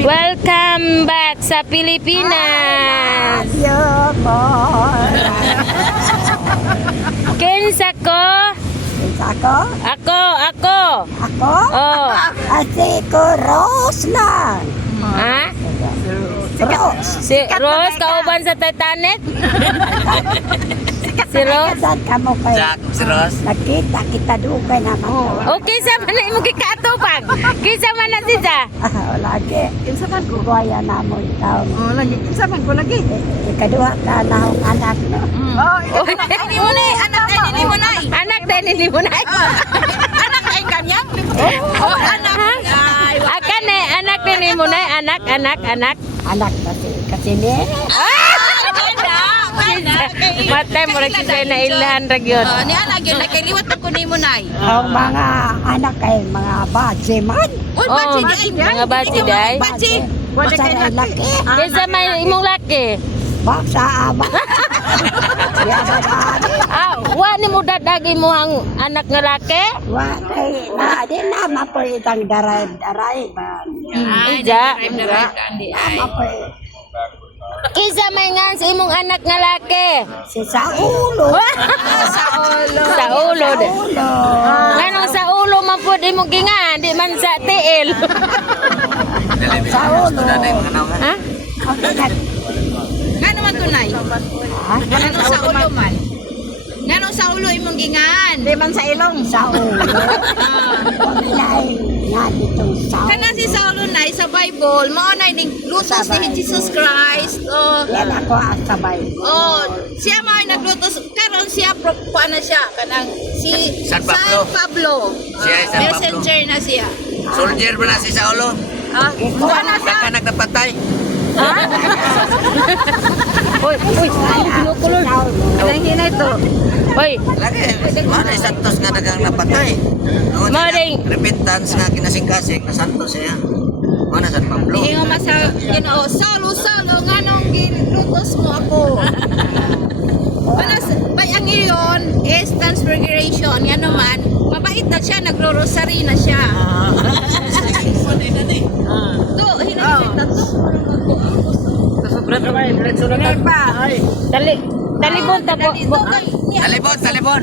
Welcome back sa Pilipinas. Kinsa ko? Ako? Ako. Ako? Oh. Ate ko Rose lang. Ha? Rose. Si Rose kauban sa Titanic? Si Rose? Saan ka mo kayo? Jack, si Ross. Nakita kita dugay naman. Okay sa man mo kikatupag. Kinsa man na siya? Lagi. Kinsa man ko? Kuwaya na mo ikaw. Oh, lagi. Kinsa man ko lagi? Ikaduha ka na akong anak no. Oh, ini mo na, anak ini mo na. Anak din ni mo na. Anak ay kanyang. Oh, anak. Akan anak din mo na, anak. Anak kasi ni. Matay mo rin siya na ilahan ragyon. Ni anak yun, nakiliwat ko ni mo na. Ang mga anak ay mga baje man. Uy, Oh, bachi di ay. mga bachi di ay. Bachi. Basta ay laki. Kinsa may imong laki? Baksa ama. Wa ni mo dadagi mo ang anak nga laki? Wa kay na di na mapoitang daray ba. Ija. Mapoy. Kinsa may nga sa imong anak nga laki? Si Saulo. Sa ulo. Saulo. Ngano sa ulo man pud imong gingan, di man sa tiil. Saulo. Ha? Nga naman tunay. Ngano sa ulo man. Ngano sa ulo imong gingan. Di man sa ilong. Saulo. Paglain nga ditong Saulo. Kana si Saulo na sa Bible, mao na ning lutos ni Jesus Christ. Oh. Yan ako ang sabay. Oh, siya man naglutos karon siya paano siya kanang si San Pablo. Siya ay San Pablo. Messenger na siya. Soldier ba na si Saulo? Ah, kuha na siya. Kakanak na patay. Uy, kinukulol. Kanang hinay to. Uy, Lagi, mana Santos nga dagang napatay. Maring. Repentance nga kinasing-kasing na Santos siya. Mana San Pablo. Ingo masa, Saulo, nganong gilutos mo ako. Panas, ang iyon is transfiguration. Yan naman, mabait na siya, nagro-rosary na siya. To, hinay na to. talibon ta po. Talibon.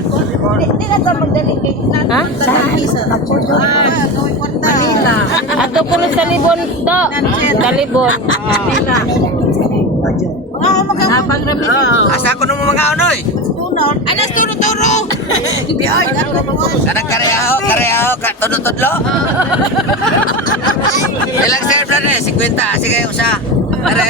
Di na to magdali kay Ha? Manila. Ato ko sa talibon to. Talibon. Asa ko nung mga onoy. Anas turo-turo. Kanang kareaho, tudlo-tudlo. Ilang serve na rin, 50. Sige, usa. Are.